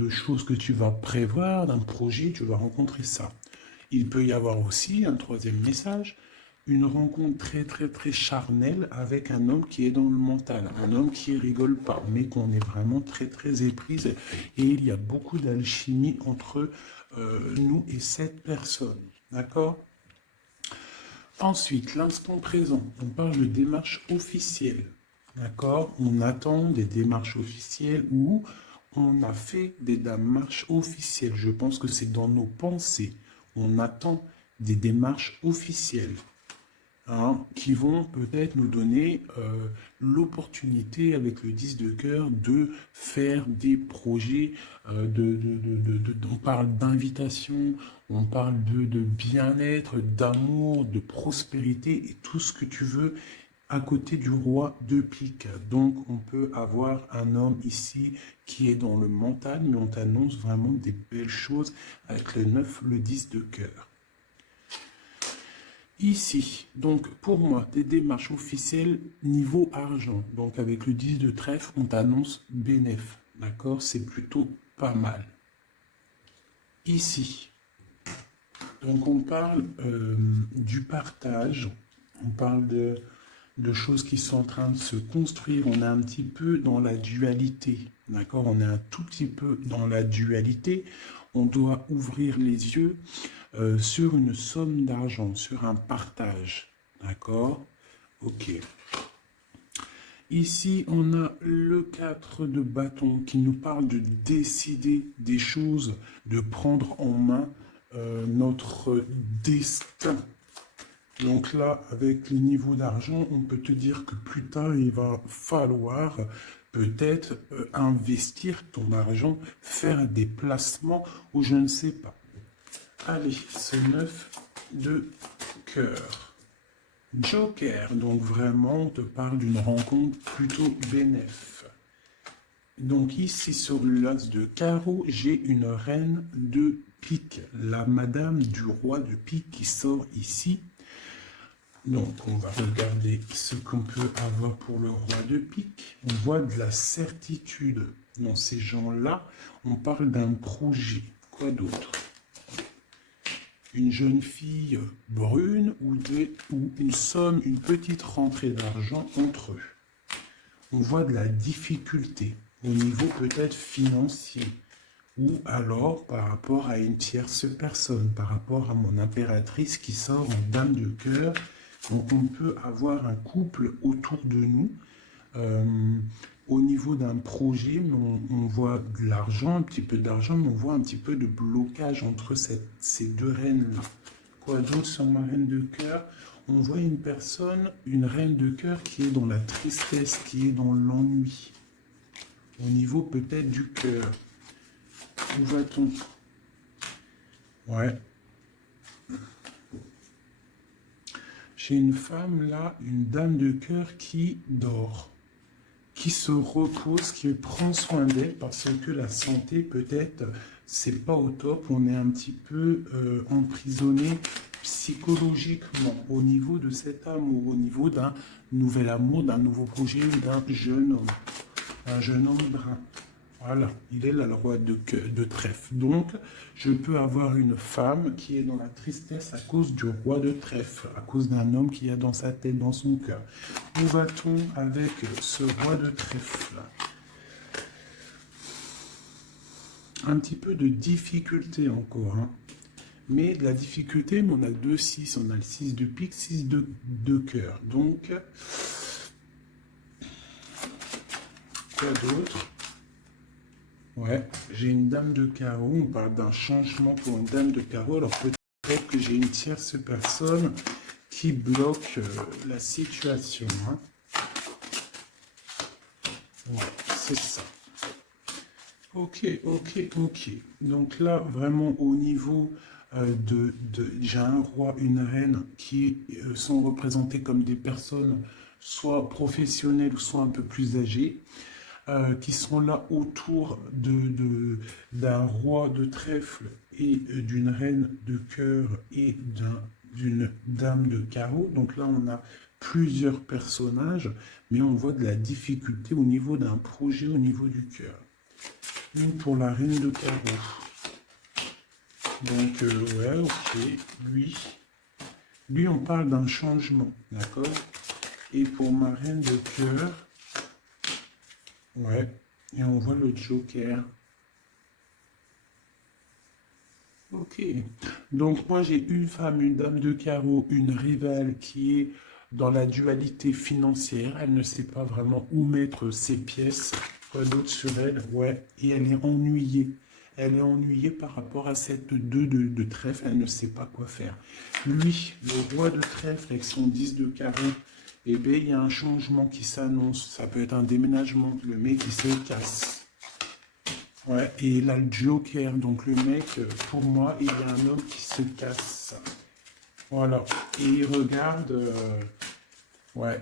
de choses que tu vas prévoir, d'un projet, tu vas rencontrer ça. Il peut y avoir aussi un troisième message, une rencontre très très très charnelle avec un homme qui est dans le mental, un homme qui rigole pas, mais qu'on est vraiment très très éprise et il y a beaucoup d'alchimie entre nous et cette personne. D'accord? Ensuite, l'instant présent, on parle de démarche officielle. D'accord? On attend des démarches officielles ou on a fait des démarches officielles. Je pense que c'est dans nos pensées. On attend des démarches officielles, hein, qui vont peut-être nous donner l'opportunité avec le 10 de cœur de faire des projets, on parle d'invitation, on parle de bien-être, d'amour, de prospérité et tout ce que tu veux à côté du roi de pique. Donc on peut avoir un homme ici qui est dans le mental, mais on t'annonce vraiment des belles choses avec le 9, le 10 de cœur. Ici, donc pour moi, des démarches officielles niveau argent. Donc avec le 10 de trèfle, on t'annonce bénéf. D'accord? C'est plutôt pas mal. Ici, donc on parle du partage, on parle de choses qui sont en train de se construire. On est un petit peu dans la dualité. D'accord? On est un tout petit peu dans la dualité. On doit ouvrir les yeux sur une somme d'argent, sur un partage. D'accord? Ok. Ici, on a le 4 de bâton qui nous parle de décider des choses, de prendre en main notre destin. Donc là, avec le niveau d'argent, on peut te dire que plus tard, il va falloir peut-être investir ton argent, faire des placements ou je ne sais pas. Allez, ce 9 de cœur. Joker, donc vraiment, on te parle d'une rencontre plutôt bénéf. Donc ici, sur l'as de carreau, j'ai une reine de pique, la madame du roi de pique qui sort ici. Donc, on va regarder ce qu'on peut avoir pour le roi de pique. On voit de la certitude dans ces gens-là. On parle d'un projet. Quoi d'autre? Une jeune fille brune ou une somme, une petite rentrée d'argent entre eux. On voit de la difficulté au niveau peut-être financier ou alors par rapport à une tierce personne, par rapport à mon impératrice qui sort en dame de cœur. Donc on peut avoir un couple autour de nous au niveau d'un projet, mais on voit de l'argent, un petit peu d'argent, mais on voit un petit peu de blocage entre ces deux reines-là. Quoi d'autre sur ma reine de cœur? On voit une personne, une reine de cœur qui est dans la tristesse, qui est dans l'ennui. Au niveau peut-être du cœur. Où va-t-on? Ouais. J'ai une femme là, une dame de cœur qui dort, qui se repose, qui prend soin d'elle parce que la santé peut-être c'est pas au top, on est un petit peu emprisonné psychologiquement au niveau de cet amour, au niveau d'un nouvel amour, d'un nouveau projet, d'un jeune homme, un jeune homme brun. Voilà, il est là le roi de trèfle. Donc, je peux avoir une femme qui est dans la tristesse à cause du roi de trèfle, à cause d'un homme qui a dans sa tête, dans son cœur. Où va-t-on avec ce roi de trèfle? Un petit peu de difficulté encore, hein. Mais de la difficulté, mais on a 2-6, on a le 6 de pique, 6 de cœur. Donc, quoi d'autre? Ouais, j'ai une dame de carreau, on parle d'un changement pour une dame de carreau, alors peut-être que j'ai une tierce personne qui bloque la situation. Hein. Ouais, c'est ça. Ok. Donc là, vraiment au niveau j'ai un roi, une reine qui sont représentés comme des personnes soit professionnelles ou soit un peu plus âgées. Qui sont là autour d'un roi de trèfle et d'une reine de cœur et d'une dame de carreau. Donc là, on a plusieurs personnages, mais on voit de la difficulté au niveau d'un projet, au niveau du cœur. Une pour la reine de carreau. Donc, ouais, ok. Lui, on parle d'un changement, d'accord? Et pour ma reine de cœur, ouais, et on voit le joker. Ok. Donc moi j'ai une femme, une dame de carreau, une rivale qui est dans la dualité financière. Elle ne sait pas vraiment où mettre ses pièces. Quoi d'autre sur elle? Ouais. Et elle est ennuyée. Elle est ennuyée par rapport à cette 2 de trèfle. Elle ne sait pas quoi faire. Lui, le roi de trèfle avec son 10 de carreau, eh bien il y a un changement qui s'annonce. Ça peut être un déménagement. Le mec il se casse. Ouais, et là, le Joker, donc le mec, pour moi, il y a un homme qui se casse. Voilà. Et il regarde, ouais,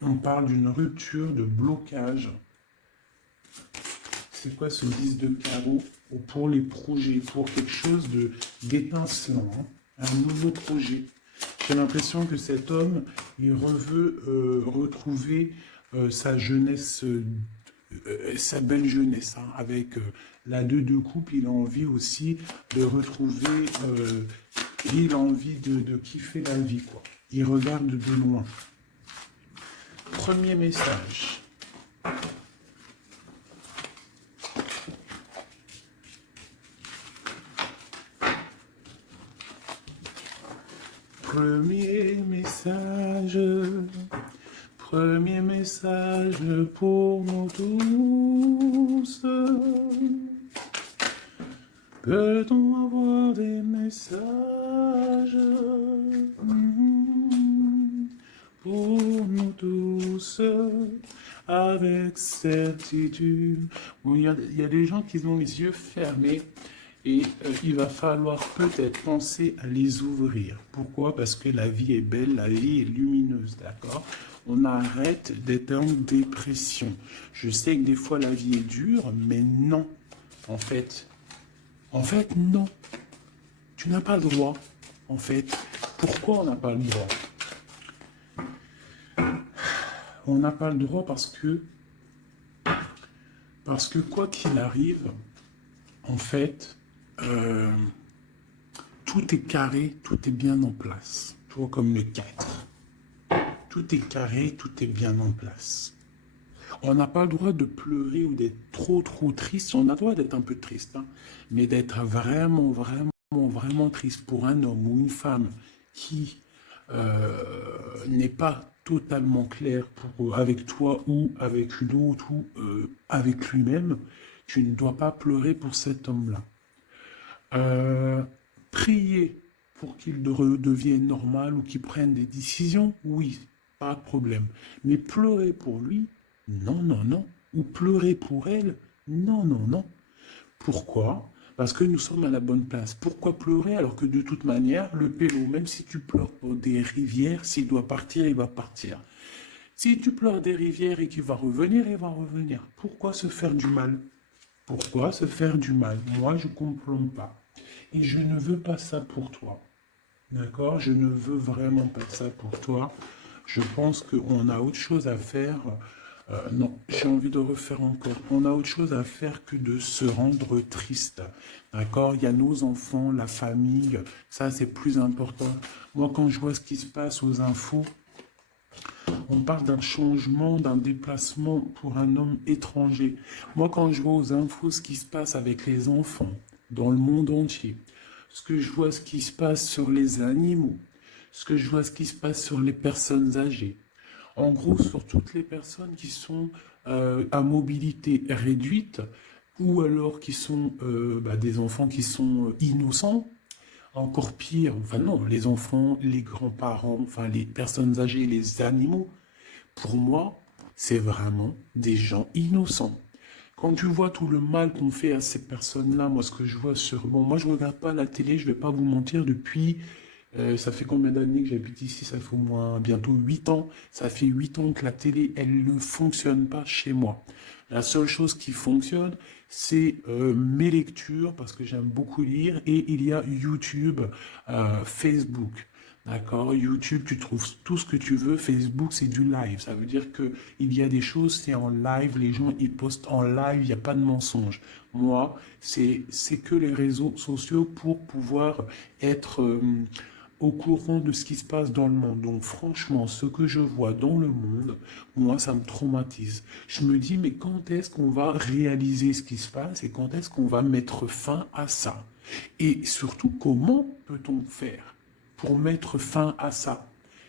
on parle d'une rupture, de blocage. C'est quoi ce 10 de carreau pour les projets, pour quelque chose d'étincelant, hein, un nouveau projet. J'ai l'impression que cet homme, il veut retrouver sa jeunesse, sa belle jeunesse, hein, avec la 2 de coupe. Il a envie aussi de retrouver, il a envie de kiffer la vie, quoi. Il regarde de loin. Premier message. Premier message pour nous tous. Peut-on avoir des messages pour nous tous avec certitude? Bon, il y a des gens qui ont les yeux fermés. Et il va falloir peut-être penser à les ouvrir. Pourquoi? Parce que la vie est belle, la vie est lumineuse, d'accord? On arrête d'être en dépression. Je sais que des fois la vie est dure, mais non. En fait, non. Tu n'as pas le droit. En fait, pourquoi on n'a pas le droit? On n'a pas le droit parce que quoi qu'il arrive, en fait, tout est carré, tout est bien en place. Tu vois, comme le 4. Tout est carré, tout est bien en place. On n'a pas le droit de pleurer ou d'être trop triste. On a le droit d'être un peu triste, hein, mais d'être vraiment triste pour un homme ou une femme qui n'est pas totalement clair avec toi ou avec une autre ou avec lui-même. Tu ne dois pas pleurer pour cet homme-là. Prier pour qu'il redevienne normal ou qu'il prenne des décisions, oui, pas de problème. Mais pleurer pour lui, non, non, non. Ou pleurer pour elle, non, non, non. Pourquoi? Parce que nous sommes à la bonne place. Pourquoi pleurer alors que de toute manière, le pélo, même si tu pleures pour des rivières, s'il doit partir, il va partir. Si tu pleures des rivières et qu'il va revenir, il va revenir. Pourquoi se faire du mal? Pourquoi se faire du mal? Moi, je ne comprends pas. Et je ne veux pas ça pour toi. D'accord? Je ne veux vraiment pas ça pour toi. Je pense qu'on a autre chose à faire. Non, j'ai envie de refaire encore. On a autre chose à faire que de se rendre triste. D'accord? Il y a nos enfants, la famille. Ça, c'est plus important. Moi, quand je vois ce qui se passe aux infos, on parle d'un changement, d'un déplacement pour un homme étranger. Moi, quand je vois aux infos ce qui se passe avec les enfants dans le monde entier, ce que je vois ce qui se passe sur les animaux, ce que je vois ce qui se passe sur les personnes âgées, en gros sur toutes les personnes qui sont à mobilité réduite ou alors qui sont des enfants qui sont innocents. Encore pire, enfin non, les enfants, les grands-parents, enfin les personnes âgées, les animaux, pour moi, c'est vraiment des gens innocents. Quand tu vois tout le mal qu'on fait à ces personnes-là, moi ce que je vois sur... Bon, moi je regarde pas la télé, je vais pas vous mentir, depuis... ça fait combien d'années que j'habite ici? Ça fait au moins bientôt 8 ans. Ça fait 8 ans que la télé, elle ne fonctionne pas chez moi. La seule chose qui fonctionne, c'est mes lectures, parce que j'aime beaucoup lire, et il y a YouTube, Facebook. D'accord, YouTube, tu trouves tout ce que tu veux. Facebook, c'est du live. Ça veut dire que il y a des choses, c'est en live. Les gens, ils postent en live. Il n'y a pas de mensonge. Moi, c'est que les réseaux sociaux pour pouvoir être au courant de ce qui se passe dans le monde. Donc, franchement, ce que je vois dans le monde, moi, ça me traumatise. Je me dis, mais quand est-ce qu'on va réaliser ce qui se passe et quand est-ce qu'on va mettre fin à ça? Et surtout, comment peut-on faire pour mettre fin à ça?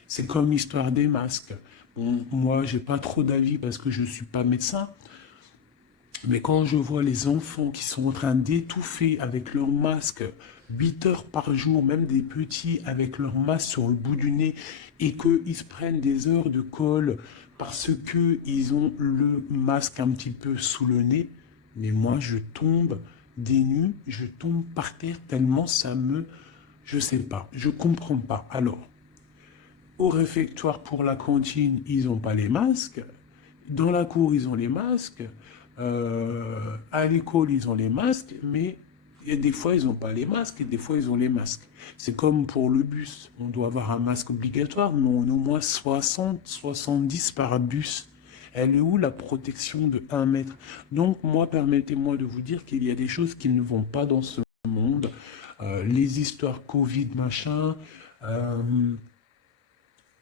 C'est comme l'histoire des masques. Bon, moi, j'ai pas trop d'avis parce que je suis pas médecin, mais quand je vois les enfants qui sont en train d'étouffer avec leur masque 8 heures par jour, même des petits avec leur masque sur le bout du nez, et qu'ils se prennent des heures de colle parce qu'ils ont le masque un petit peu sous le nez, mais moi je tombe des nues, je tombe par terre tellement ça me... Je sais pas, je comprends pas. Alors, au réfectoire pour la cantine, ils n'ont pas les masques. Dans la cour, ils ont les masques. À l'école, ils ont les masques. Mais des fois, ils n'ont pas les masques et des fois, ils ont les masques. C'est comme pour le bus. On doit avoir un masque obligatoire, mais on a au moins 60, 70 par bus. Elle est où la protection de 1 mètre? Donc, moi, permettez-moi de vous dire qu'il y a des choses qui ne vont pas dans ce monde. Les histoires Covid, machin. Euh,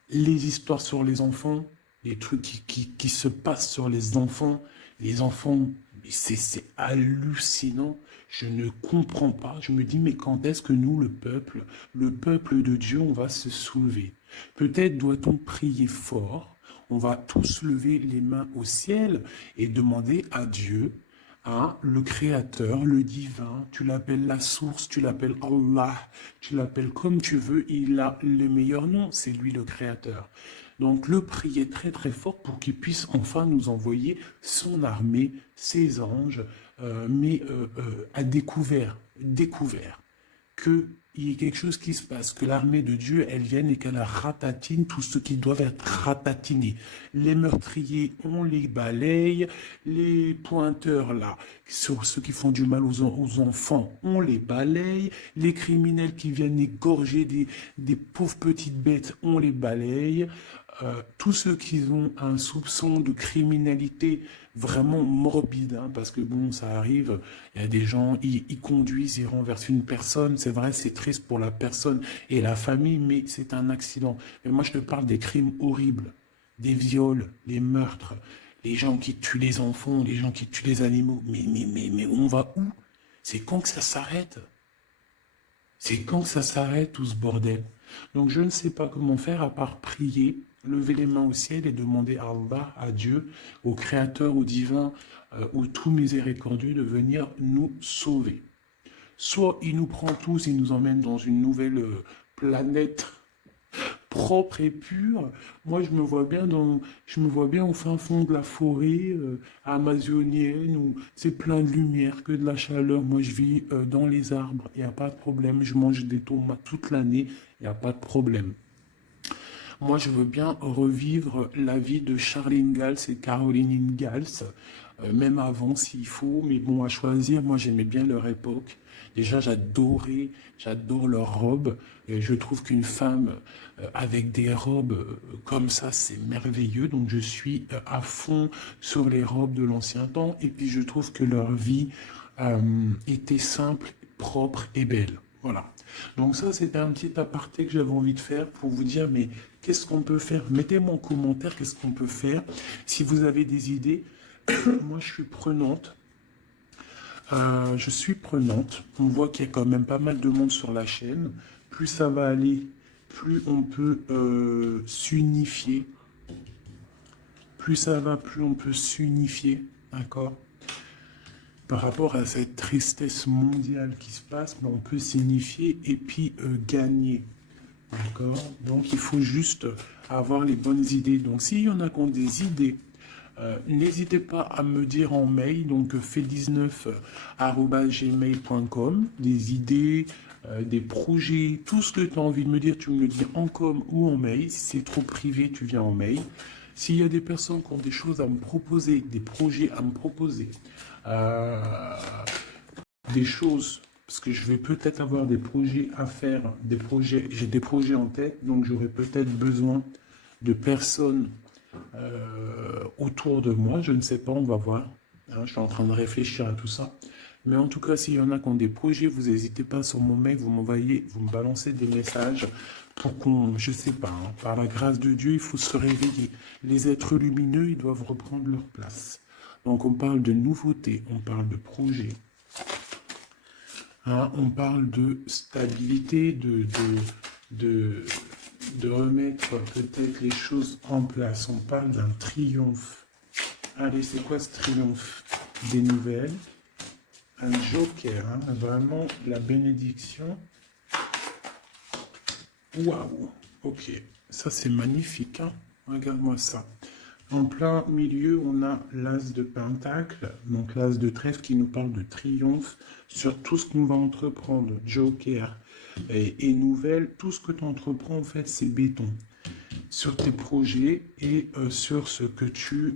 les histoires sur les enfants, les trucs qui se passent sur les enfants, c'est hallucinant. Je ne comprends pas. Je me dis, mais quand est-ce que nous, le peuple de Dieu, on va se soulever? Peut-être doit-on prier fort. On va tous lever les mains au ciel et demander à Dieu, à le Créateur, le divin, tu l'appelles la source, tu l'appelles Allah, tu l'appelles comme tu veux, il a le meilleur nom, c'est lui le Créateur. Donc le prier très très fort pour qu'il puisse enfin nous envoyer son armée, ses anges, à découvert, qu'il y ait quelque chose qui se passe, que l'armée de Dieu, elle vienne et qu'elle ratatine tout ce qui doit être ratatiné. Les meurtriers, on les balaye, les pointeurs là, sur ceux qui font du mal aux enfants, on les balaye, les criminels qui viennent égorger des pauvres petites bêtes, on les balaye. Tous ceux qui ont un soupçon de criminalité vraiment morbide, hein, parce que bon, ça arrive, il y a des gens, ils conduisent, ils renversent une personne, c'est vrai, c'est triste pour la personne et la famille, mais c'est un accident. Mais moi, je te parle des crimes horribles, des viols, les meurtres, les gens qui tuent les enfants, les gens qui tuent les animaux. Mais on va où? C'est quand que ça s'arrête? C'est quand que ça s'arrête tout ce bordel? Donc je ne sais pas comment faire à part prier, lever les mains au ciel et demander à Allah, à Dieu, au Créateur, au Divin, au tout miséricordieux de venir nous sauver. Soit il nous prend tous, il nous emmène dans une nouvelle planète propre et pure. Moi, je me vois bien au fin fond de la forêt amazonienne où c'est plein de lumière, que de la chaleur. Moi, je vis dans les arbres, il n'y a pas de problème. Je mange des tomates toute l'année, il n'y a pas de problème. Moi, je veux bien revivre la vie de Charles Ingalls et Caroline Ingalls, même avant s'il faut, mais bon, à choisir, moi j'aimais bien leur époque. Déjà, j'adore leurs robes. Et je trouve qu'une femme avec des robes comme ça, c'est merveilleux. Donc, je suis à fond sur les robes de l'ancien temps. Et puis, je trouve que leur vie était simple, propre et belle. Voilà. Donc ça, c'était un petit aparté que j'avais envie de faire pour vous dire, mais qu'est-ce qu'on peut faire? Mettez-moi en commentaire qu'est-ce qu'on peut faire. Si vous avez des idées, moi je suis prenante. Je suis prenante. On voit qu'il y a quand même pas mal de monde sur la chaîne. Plus ça va aller, plus on peut s'unifier. Plus ça va, plus on peut s'unifier. D'accord? Par rapport à cette tristesse mondiale qui se passe, on peut s'unifier et puis gagner. D'accord? Donc il faut juste avoir les bonnes idées. Donc s'il y en a qui ont des idées, n'hésitez pas à me dire en mail, donc fait19@gmail.com, des idées, des projets, tout ce que tu as envie de me dire, tu me le dis en com ou en mail. Si c'est trop privé, tu viens en mail. S'il y a des personnes qui ont des choses à me proposer, des projets à me proposer, euh, des choses parce que je vais peut-être avoir des projets à faire, j'ai des projets en tête, donc j'aurai peut-être besoin de personnes autour de moi, je ne sais pas, on va voir. Hein, je suis en train de réfléchir à tout ça. Mais en tout cas, s'il y en a qui ont des projets, vous n'hésitez pas sur mon mail, vous m'envoyez, vous me balancez des messages pour qu'on, je sais pas, hein, par la grâce de Dieu, il faut se réveiller. Les êtres lumineux, ils doivent reprendre leur place. Donc on parle de nouveautés, on parle de projets, hein, on parle de stabilité, de remettre peut-être les choses en place. On parle d'un triomphe. Allez, c'est quoi ce triomphe? Des nouvelles. Un joker, hein, vraiment la bénédiction. Waouh, ok, ça c'est magnifique, hein. Regarde-moi ça. En plein milieu, on a l'as de pentacle, donc l'as de trèfle qui nous parle de triomphe sur tout ce qu'on va entreprendre. Joker et nouvelle, tout ce que tu entreprends en fait c'est béton. Sur tes projets et sur ce que tu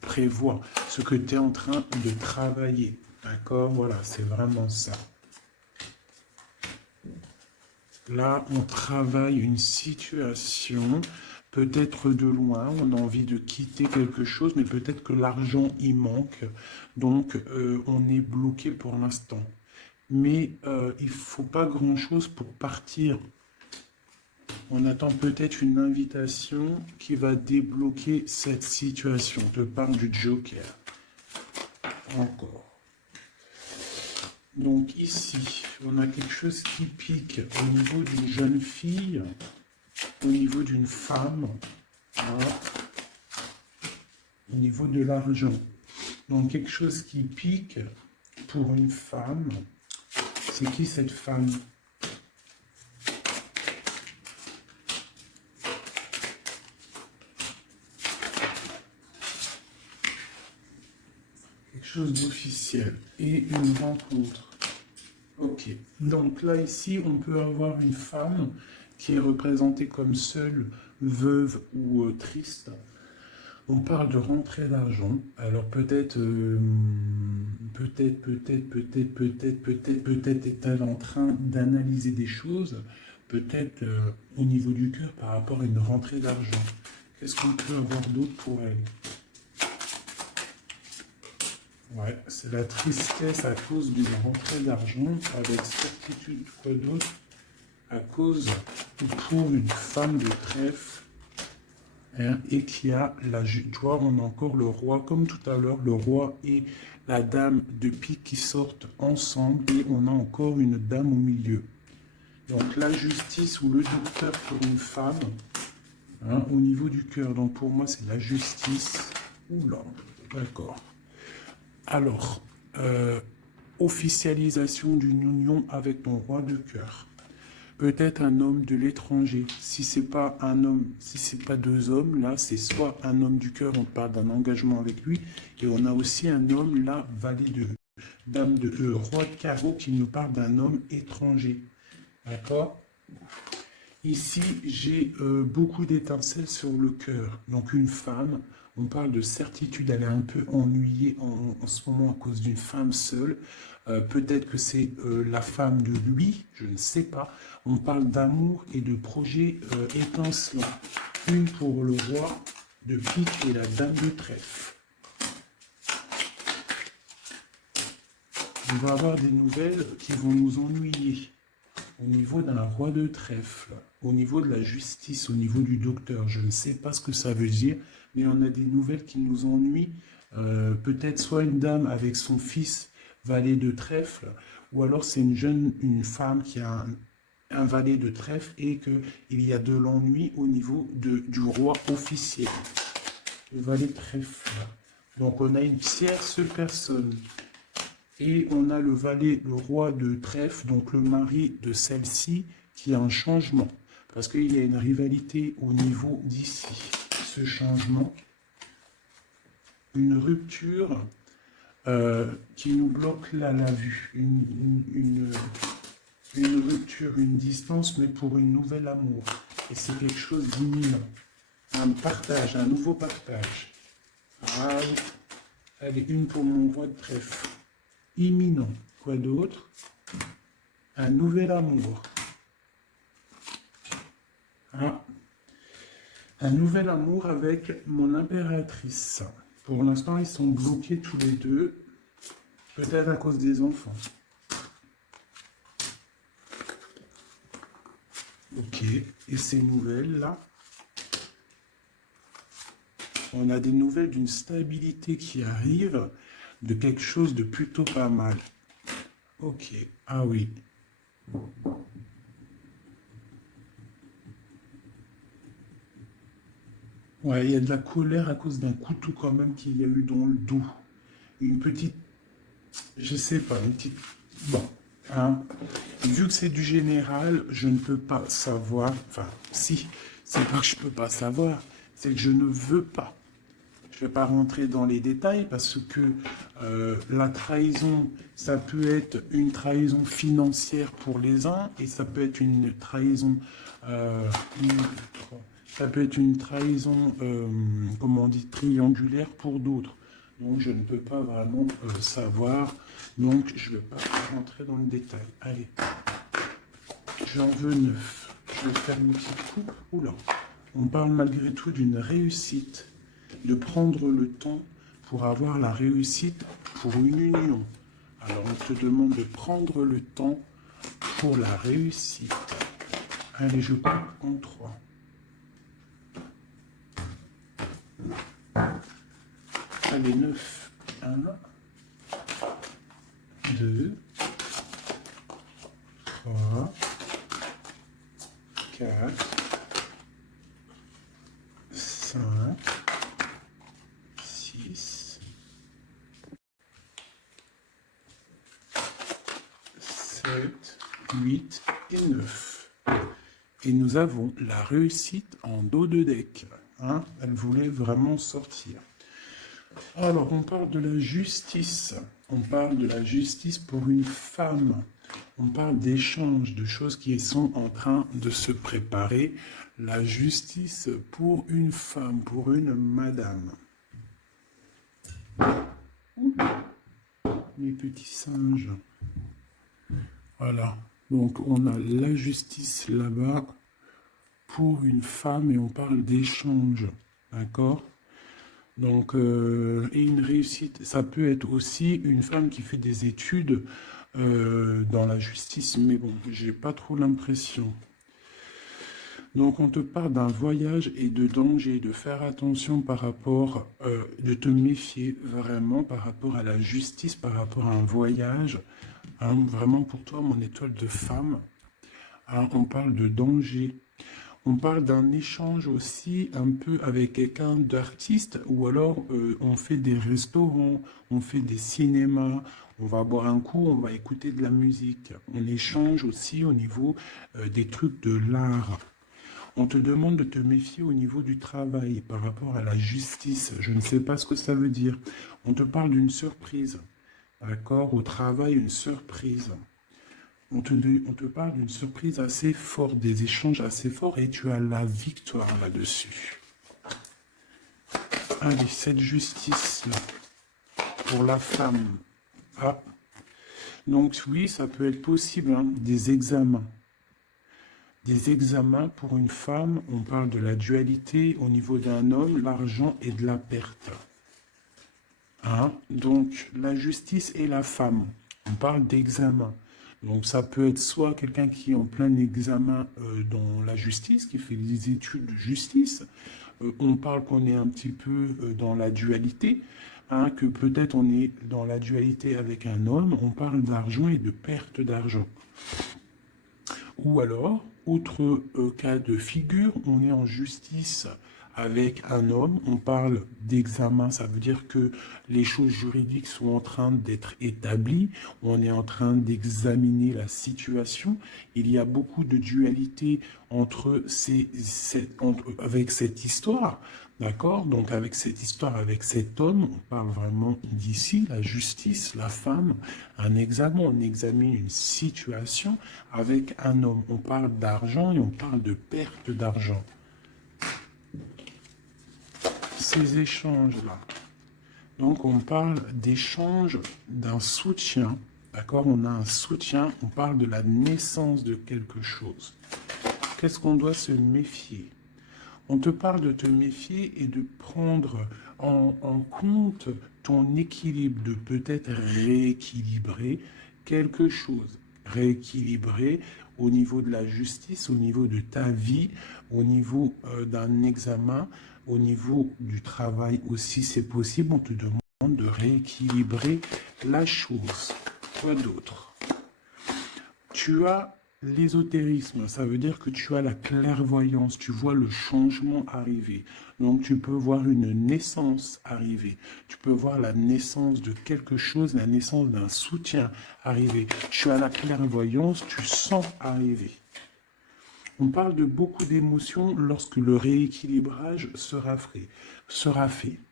prévois, ce que tu es en train de travailler. D'accord, voilà, c'est vraiment ça. Là, on travaille une situation, peut-être de loin, on a envie de quitter quelque chose, mais peut-être que l'argent y manque, donc on est bloqué pour l'instant. Mais il ne faut pas grand-chose pour partir. On attend peut-être une invitation qui va débloquer cette situation. Je te parle du Joker. Encore. Donc ici, on a quelque chose qui pique au niveau d'une jeune fille, au niveau d'une femme, voilà, au niveau de l'argent. Donc quelque chose qui pique pour une femme. C'est qui cette femme? Quelque chose d'officiel et une rencontre. Ok, donc là ici on peut avoir une femme qui est représentée comme seule, veuve ou triste. On parle de rentrée d'argent. Alors peut-être est-elle en train d'analyser des choses, peut-être au niveau du cœur par rapport à une rentrée d'argent. Qu'est-ce qu'on peut avoir d'autre pour elle? Ouais, c'est la tristesse à cause d'une rentrée d'argent, avec certitude, quoi d'autre? À cause ou pour une femme de trèfle, hein, et qui a la joie, on a encore le roi, comme tout à l'heure, le roi et la dame de pique qui sortent ensemble, et on a encore une dame au milieu. Donc la justice ou le docteur pour une femme, hein, au niveau du cœur. Donc pour moi, c'est la justice. Oula, d'accord. Alors, officialisation d'une union avec ton roi de cœur. Peut-être un homme de l'étranger. Si c'est pas un homme, si c'est pas deux hommes, là, c'est soit un homme du cœur, on parle d'un engagement avec lui, et on a aussi un homme, là, valet de dame de roi de carreau, qui nous parle d'un homme étranger. D'accord? Ici, j'ai beaucoup d'étincelles sur le cœur. Donc une femme, on parle de certitude, elle est un peu ennuyée en ce moment à cause d'une femme seule. Peut-être que c'est la femme de lui, je ne sais pas. On parle d'amour et de projets étincelants. Une pour le roi de pique et la dame de trèfle. On va avoir des nouvelles qui vont nous ennuyer. Au niveau d'un roi de trèfle, au niveau de la justice, au niveau du docteur, je ne sais pas ce que ça veut dire, mais on a des nouvelles qui nous ennuient. Peut-être soit une dame avec son fils valet de trèfle, ou alors c'est une femme qui a un valet de trèfle et qu'il y a de l'ennui au niveau du roi officiel. Le valet de trèfle. Donc on a une tierce personne. Et on a le valet, le roi de trèfle, donc le mari de celle-ci, qui a un changement. Parce qu'il y a une rivalité au niveau d'ici. Ce changement, une rupture qui nous bloque là la vue. Une rupture, une distance, mais pour une nouvelle amour. Et c'est quelque chose d'imminent. Un partage, un nouveau partage. Ah, allez, une pour mon roi de trèfle. Imminent. Quoi d'autre? un nouvel amour. Ah. Un nouvel amour avec mon impératrice. Pour l'instant, ils sont bloqués tous les deux. Peut-être à cause des enfants. Ok. Et ces nouvelles-là, on a des nouvelles d'une stabilité qui arrive, de quelque chose de plutôt pas mal. Ok. Ah oui. Ouais, il y a de la colère à cause d'un couteau quand même qu'il y a eu dans le dos. Une petite, je sais pas, une petite... Bon, hein. Vu que c'est du général, je ne peux pas savoir, enfin, si, c'est pas que je peux pas savoir, c'est que je ne veux pas. Je ne vais pas rentrer dans les détails parce que la trahison, ça peut être une trahison financière pour les uns et ça peut être une trahison, euh, ça peut être une trahison, comment on dit, triangulaire pour d'autres. Donc je ne peux pas vraiment savoir, donc je ne vais pas rentrer dans le détail. Allez, j'en veux 9. Je vais faire une petite coupe. Oula, on parle malgré tout d'une réussite, de prendre le temps pour avoir la réussite pour une union. Alors on te demande de prendre le temps pour la réussite. Allez, je coupe en 3. Allez, 9. 1, 2, 3, 4, 5, 6, 7, 8 et 9. Et nous avons la réussite en dos de deck. Hein, elle voulait vraiment sortir. Alors, on parle de la justice. On parle de la justice pour une femme. On parle d'échanges, de choses qui sont en train de se préparer. La justice pour une femme, pour une madame. Mes petits singes. Voilà. Donc, on a la justice là-bas pour une femme et on parle d'échange. D'accord ? Donc, et une réussite, ça peut être aussi une femme qui fait des études dans la justice, mais bon, j'ai pas trop l'impression. Donc, on te parle d'un voyage et de danger, de faire attention par rapport, de te méfier vraiment par rapport à la justice, par rapport à un voyage. Hein, vraiment pour toi, mon étoile de femme, hein, on parle de danger. On parle d'un échange aussi un peu avec quelqu'un d'artiste ou alors on fait des restaurants, on fait des cinémas, on va boire un coup, on va écouter de la musique. On échange aussi au niveau des trucs de l'art. On te demande de te méfier au niveau du travail par rapport à la justice. Je ne sais pas ce que ça veut dire. On te parle d'une surprise. D'accord? Au travail, une surprise. On te parle d'une surprise assez forte, des échanges assez forts, et tu as la victoire là-dessus. Allez, cette justice-là, pour la femme. Ah, donc oui, ça peut être possible, hein, des examens. Des examens pour une femme, on parle de la dualité au niveau d'un homme, l'argent et de la perte. Hein? Donc, la justice et la femme, on parle d'examen. Donc ça peut être soit quelqu'un qui est en plein examen dans la justice, qui fait des études de justice. On parle qu'on est un petit peu dans la dualité, hein, que peut-être on est dans la dualité avec un homme. On parle d'argent et de perte d'argent. Ou alors, autre cas de figure, on est en justice avec un homme, on parle d'examen, ça veut dire que les choses juridiques sont en train d'être établies, on est en train d'examiner la situation, il y a beaucoup de dualité entre avec cette histoire, d'accord? Donc avec cette histoire, avec cet homme, on parle vraiment d'ici, la justice, la femme, un examen, on examine une situation avec un homme, on parle d'argent et on parle de perte d'argent. Ces échanges-là. Donc, on parle d'échange d'un soutien D'accord? On a un soutien, on parle de la naissance de quelque chose. Qu'est-ce qu'on doit se méfier? On te parle de te méfier et de prendre en compte ton équilibre, de peut-être rééquilibrer quelque chose. Rééquilibrer au niveau de la justice, au niveau de ta vie, au niveau d'un examen, au niveau du travail aussi, c'est possible. On te demande de rééquilibrer la chose. Quoi d'autre? Tu as l'ésotérisme, ça veut dire que tu as la clairvoyance, tu vois le changement arriver. Donc tu peux voir une naissance arriver, tu peux voir la naissance de quelque chose, la naissance d'un soutien arriver. Tu as la clairvoyance, tu sens arriver. On parle de beaucoup d'émotions lorsque le rééquilibrage sera fait.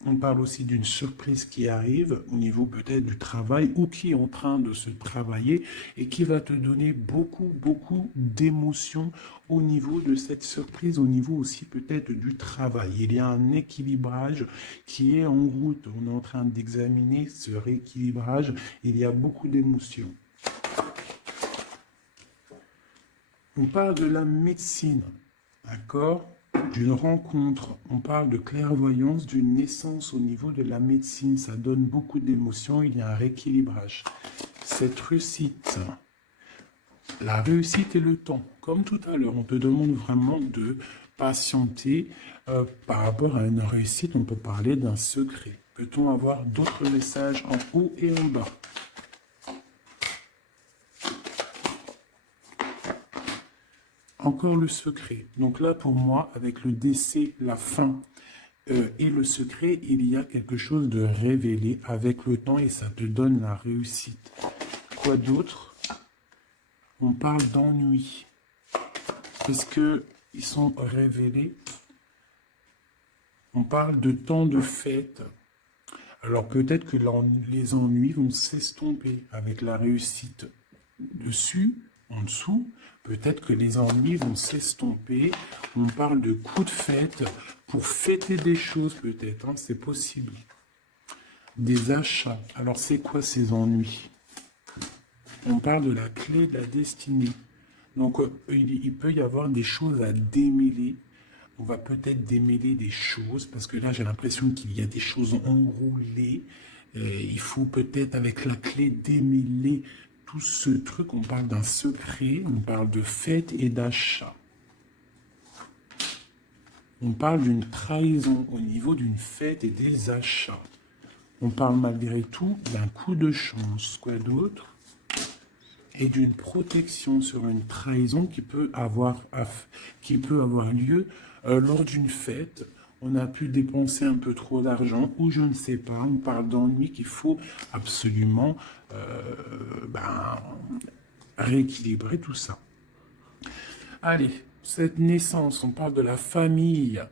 On parle aussi d'une surprise qui arrive au niveau peut-être du travail ou qui est en train de se travailler et qui va te donner beaucoup d'émotions au niveau de cette surprise, au niveau aussi peut-être du travail. Il y a un équilibrage qui est en route. On est en train d'examiner ce rééquilibrage. Il y a beaucoup d'émotions. On parle de la médecine, d'accord? D'une rencontre, on parle de clairvoyance, d'une naissance au niveau de la médecine. Ça donne beaucoup d'émotions, il y a un rééquilibrage. Cette réussite, la réussite et le temps. Comme tout à l'heure, on te demande vraiment de patienter par rapport à une réussite. On peut parler d'un secret. Peut-on avoir d'autres messages en haut et en bas? Encore le secret. Donc là, pour moi, avec le décès, la fin et le secret, il y a quelque chose de révélé avec le temps et ça te donne la réussite. Quoi d'autre? On parle d'ennui. Est-ce qu'ils sont révélés? On parle de temps de fête. Alors peut-être que les ennuis vont s'estomper avec la réussite dessus, en dessous. Peut-être que les ennuis vont s'estomper. On parle de coups de fête pour fêter des choses peut-être, hein, c'est possible. Des achats. Alors c'est quoi ces ennuis? On parle de la clé de la destinée. Donc il peut y avoir des choses à démêler. On va peut-être démêler des choses parce que là j'ai l'impression qu'il y a des choses enroulées. Il faut peut-être avec la clé démêler tout ce truc. On parle d'un secret, on parle de fête et d'achat. On parle d'une trahison au niveau d'une fête et des achats. On parle malgré tout d'un coup de chance. Quoi d'autre? Et d'une protection sur une trahison qui peut avoir lieu lors d'une fête. On a pu dépenser un peu trop d'argent ou je ne sais pas. On parle d'ennui qu'il faut absolument rééquilibrer tout ça. Allez, cette naissance, on parle de la famille.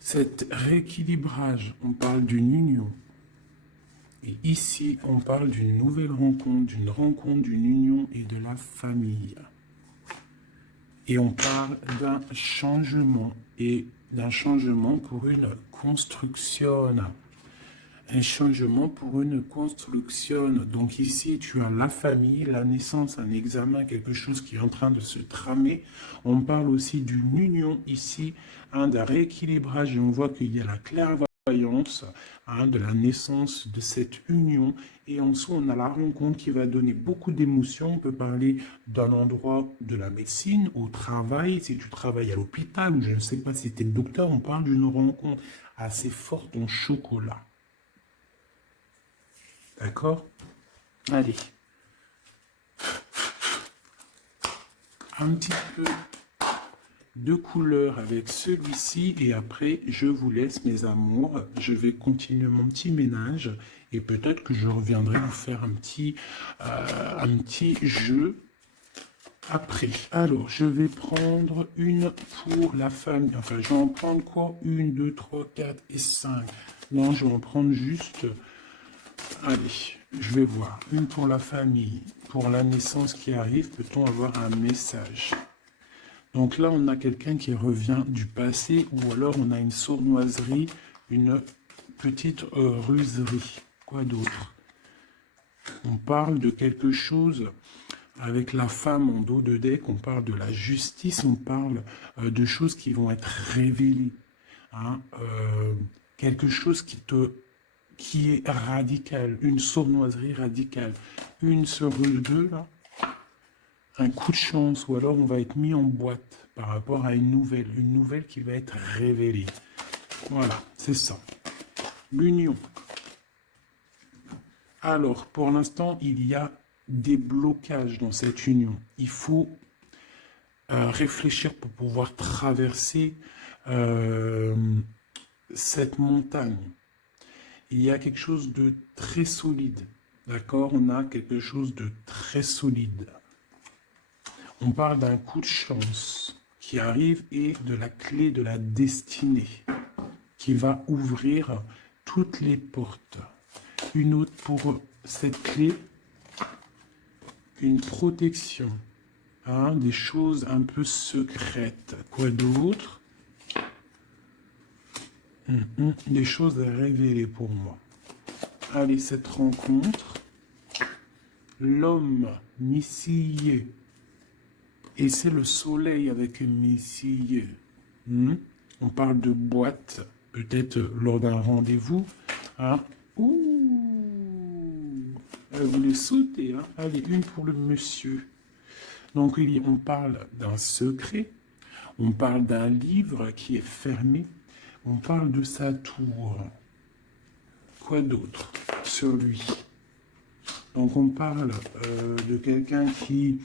Cet rééquilibrage, on parle d'une union. Et ici, on parle d'une nouvelle rencontre, d'une union et de la famille. Et on parle d'un changement, et d'un changement pour une construction. Un changement pour une construction. Donc ici, tu as la famille, la naissance, un examen, quelque chose qui est en train de se tramer. On parle aussi d'une union ici, d'un rééquilibrage, et on voit qu'il y a la clairvoyance, de la naissance de cette union. Et en dessous, on a la rencontre qui va donner beaucoup d'émotions. On peut parler d'un endroit de la médecine, au travail, si tu travailles à l'hôpital, ou je ne sais pas si tu es le docteur, on parle d'une rencontre assez forte en chocolat. D'accord? Allez. Un petit peu de couleur avec celui-ci et après je vous laisse mes amours. Je vais continuer mon petit ménage et peut-être que je reviendrai vous faire un petit jeu après. Alors je vais prendre une pour la famille. Enfin je vais en prendre quoi? 1, 2, 3, 4 et 5. Non, je vais en prendre juste... Allez, je vais voir. Une pour la famille, pour la naissance qui arrive, peut-on avoir un message? Donc là, on a quelqu'un qui revient du passé ou alors on a une sournoiserie, une petite ruserie. Quoi d'autre? On parle de quelque chose avec la femme en dos de deck, on parle de la justice, on parle de choses qui vont être révélées. Hein, quelque chose qui est radical, une sournoiserie radicale. Une sur deux, là, un coup de chance, ou alors on va être mis en boîte par rapport à une nouvelle qui va être révélée. Voilà, c'est ça. L'union. Alors, pour l'instant, il y a des blocages dans cette union. Il faut réfléchir pour pouvoir traverser cette montagne. Il y a quelque chose de très solide. D'accord? On a quelque chose de très solide. On parle d'un coup de chance qui arrive et de la clé de la destinée qui va ouvrir toutes les portes. Une autre pour cette clé, une protection, hein, des choses un peu secrètes. Quoi d'autre? Des choses à révéler pour moi. Allez, cette rencontre, l'homme missillé, et c'est le soleil avec un missillé. On parle de boîte, peut-être lors d'un rendez-vous. Hein. Ouh, elle voulait sauter. Hein. Allez, une pour le monsieur. Donc, on parle d'un secret, on parle d'un livre qui est fermé, on parle de sa tour. Quoi d'autre sur lui? Donc, on parle de quelqu'un qui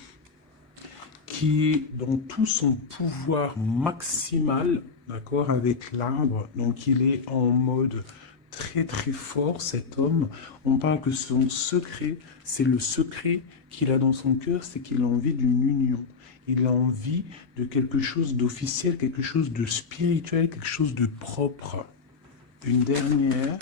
est dans tout son pouvoir maximal, d'accord, avec l'arbre. Donc, il est en mode très très fort, cet homme. On parle que son secret, c'est le secret qu'il a dans son cœur, c'est qu'il a envie d'une union. Il a envie de quelque chose d'officiel, quelque chose de spirituel, quelque chose de propre. Une dernière,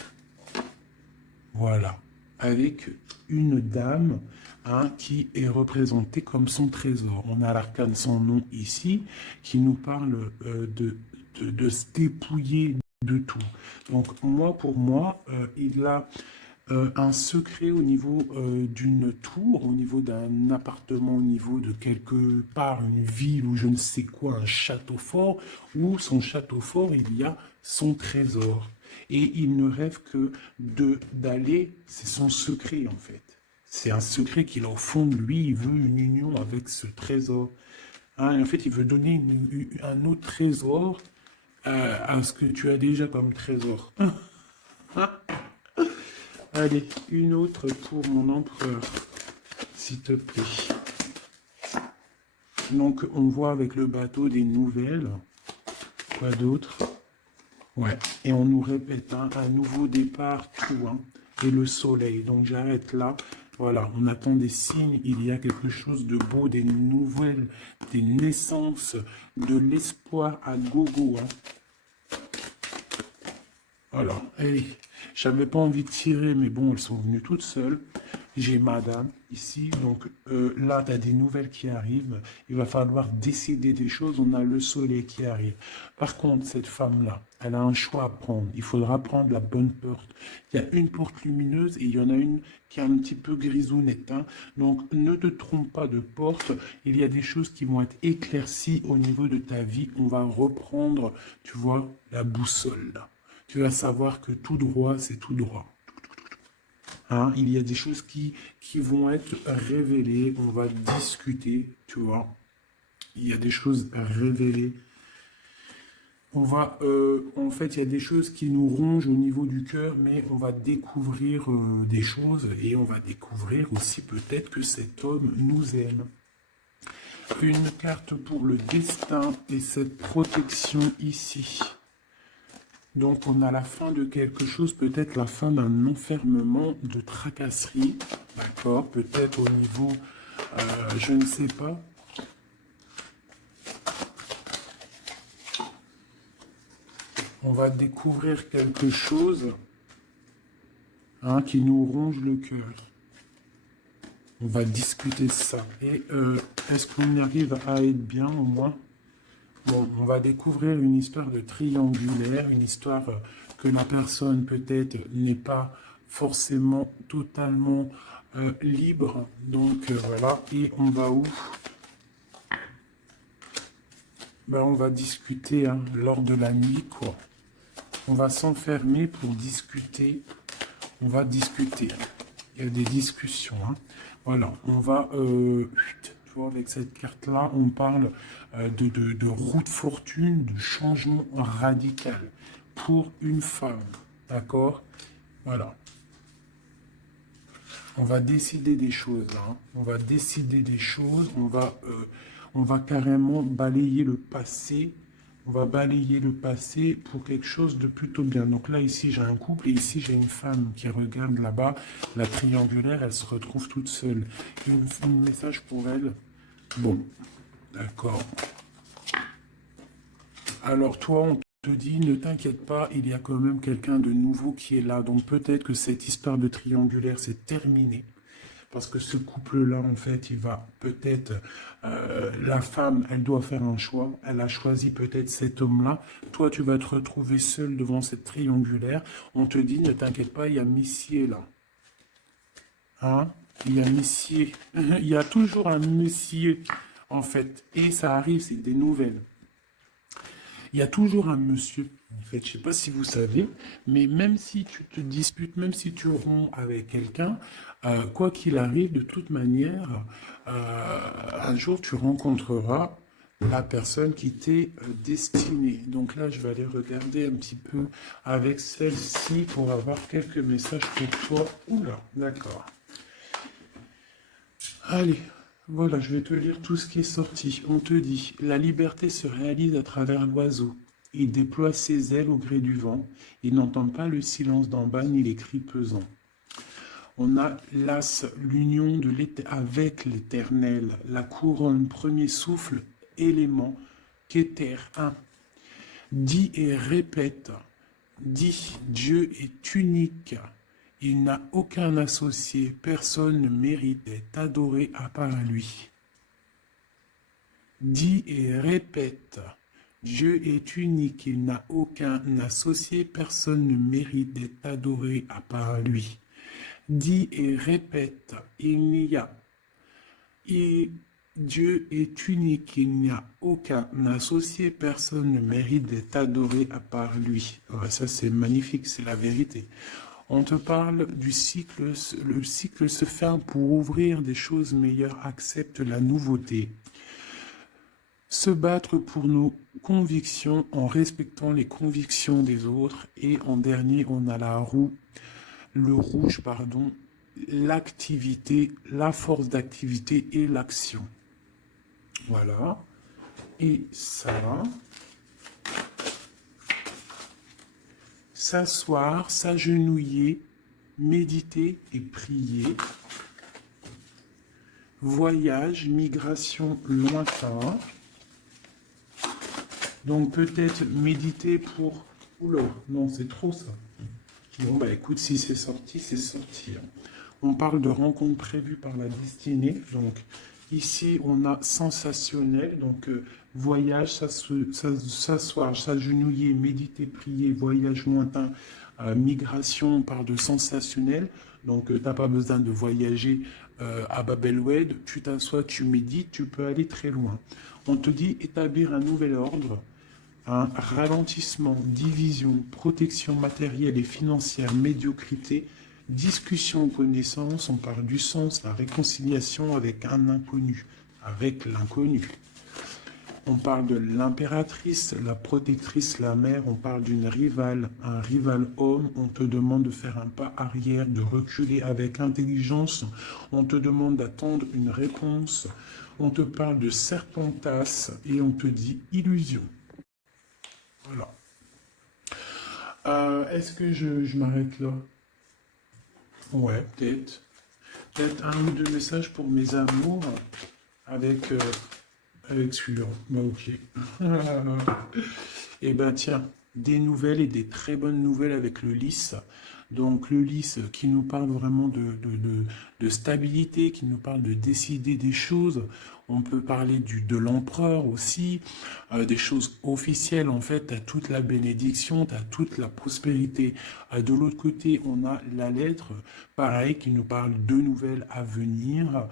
voilà, avec une dame, hein, qui est représentée comme son trésor. On a l'arcane sans nom ici, qui nous parle de se dépouiller de tout. Donc moi, pour moi, il a un secret au niveau d'une tour, au niveau d'un appartement, au niveau de quelque part, une ville ou je ne sais quoi, un château fort, où son château fort, il y a son trésor. Et il ne rêve que d'aller, c'est son secret en fait. C'est un secret qu'il a au fond de lui, il veut une union avec ce trésor. Hein, en fait, il veut donner un autre trésor à ce que tu as déjà comme trésor. Allez, une autre pour mon empereur, s'il te plaît. Donc, on voit avec le bateau des nouvelles. Quoi d'autre? Ouais, et on nous répète hein, un nouveau départ, tout, hein, et le soleil. Donc, j'arrête là. Voilà, on attend des signes, il y a quelque chose de beau, des nouvelles, des naissances, de l'espoir à gogo. Hein. Voilà, allez. J'avais pas envie de tirer, mais bon, elles sont venues toutes seules. J'ai madame ici, donc là, tu as des nouvelles qui arrivent. Il va falloir décider des choses. On a le soleil qui arrive. Par contre, cette femme-là, elle a un choix à prendre. Il faudra prendre la bonne porte. Il y a une porte lumineuse et il y en a une qui est un petit peu grisounette. Hein. Donc, ne te trompe pas de porte. Il y a des choses qui vont être éclaircies au niveau de ta vie. On va reprendre, tu vois, la boussole là. Tu vas savoir que tout droit, c'est tout droit. Hein, il y a des choses qui vont être révélées. On va discuter, tu vois. Il y a des choses révélées. On va, en fait, il y a des choses qui nous rongent au niveau du cœur, mais on va découvrir des choses et on va découvrir aussi peut-être que cet homme nous aime. Une carte pour le destin et cette protection ici. Donc, on a la fin de quelque chose, peut-être la fin d'un enfermement de tracasserie, d'accord? Peut-être au niveau, je ne sais pas. On va découvrir quelque chose hein, qui nous ronge le cœur. On va discuter ça. Et est-ce qu'on arrive à être bien au moins? Bon, on va découvrir une histoire de triangulaire, une histoire que la personne peut-être n'est pas forcément totalement libre. Donc voilà, et on va où? Ben, on va discuter hein, lors de la nuit, quoi. On va s'enfermer pour discuter. On va discuter. Il y a des discussions. Hein. Voilà, on va... tu vois, avec cette carte-là, on parle de roue de fortune, de changement radical pour une femme. D'accord? Voilà. On va décider des choses. Hein. On va décider des choses. On va carrément balayer le passé. On va balayer le passé pour quelque chose de plutôt bien. Donc là, ici, j'ai un couple et ici, j'ai une femme qui regarde là-bas. La triangulaire, elle se retrouve toute seule. Un message pour elle. Bon, d'accord. Alors toi, on te dit, ne t'inquiète pas, il y a quand même quelqu'un de nouveau qui est là. Donc peut-être que cette histoire de triangulaire, c'est terminé. Parce que ce couple-là, en fait, il va peut-être... la femme, elle doit faire un choix. Elle a choisi peut-être cet homme-là. Toi, tu vas te retrouver seul devant cette triangulaire. On te dit, ne t'inquiète pas, il y a Messier là. Hein? Il y a Messier. Il y a toujours un Monsieur, en fait. Et ça arrive, c'est des nouvelles. Il y a toujours un monsieur, en fait, je ne sais pas si vous savez, mais même si tu te disputes, même si tu romps avec quelqu'un, quoi qu'il arrive, de toute manière, un jour tu rencontreras la personne qui t'est destinée. Donc là, je vais aller regarder un petit peu avec celle-ci pour avoir quelques messages pour toi. Oula, d'accord. Allez. Voilà, je vais te lire tout ce qui est sorti. On te dit, la liberté se réalise à travers l'oiseau. Il déploie ses ailes au gré du vent. Il n'entend pas le silence d'en bas ni les cris pesants. On a l'as, l'union avec l'éternel, la couronne, premier souffle, élément, qu'éther, un. Dis et répète. Dis, Dieu est unique. Il n'a aucun associé, personne ne mérite d'être adoré à part lui. Dis et répète, Dieu est unique, il n'a aucun associé, personne ne mérite d'être adoré à part lui. Dis et répète, Dieu est unique, il n'y a aucun associé, personne ne mérite d'être adoré à part lui. Oh, ça c'est magnifique, c'est la vérité. On te parle du cycle, le cycle se ferme pour ouvrir des choses meilleures, accepte la nouveauté. Se battre pour nos convictions en respectant les convictions des autres. Et en dernier, on a le rouge, pardon, l'activité, la force d'activité et l'action. Voilà. Et ça... S'asseoir, s'agenouiller, méditer et prier. Voyage, migration lointain. Donc peut-être méditer pour... Oula, non, c'est trop ça. Bon, bah écoute, si c'est sorti, c'est sorti. On parle de rencontres prévues par la destinée. Donc ici, on a sensationnel. Donc voyage, s'asseoir, s'agenouiller, méditer, prier, voyage lointain, migration, on parle de sensationnel. Donc tu n'as pas besoin de voyager à Babelwed. Tu t'assois, tu médites, tu peux aller très loin. On te dit établir un nouvel ordre. Un ralentissement, division, protection matérielle et financière, médiocrité, discussion, connaissance, on parle du sens, la réconciliation avec un inconnu, avec l'inconnu. On parle de l'impératrice, la protectrice, la mère, on parle d'une rivale, un rival homme, on te demande de faire un pas arrière, de reculer avec intelligence, on te demande d'attendre une réponse, on te parle de serpentas et on te dit illusion. Voilà. Est-ce que je m'arrête là? Ouais, peut-être. Peut-être un ou deux messages pour mes amours avec celui-là. Bah, ok. Eh ben tiens, des nouvelles et des très bonnes nouvelles avec le lys. Donc le lys qui nous parle vraiment de stabilité, qui nous parle de décider des choses. On peut parler de l'empereur aussi, des choses officielles. En fait, tu as toute la bénédiction, tu as toute la prospérité. De l'autre côté, on a la lettre, pareil, qui nous parle de nouvelles à venir.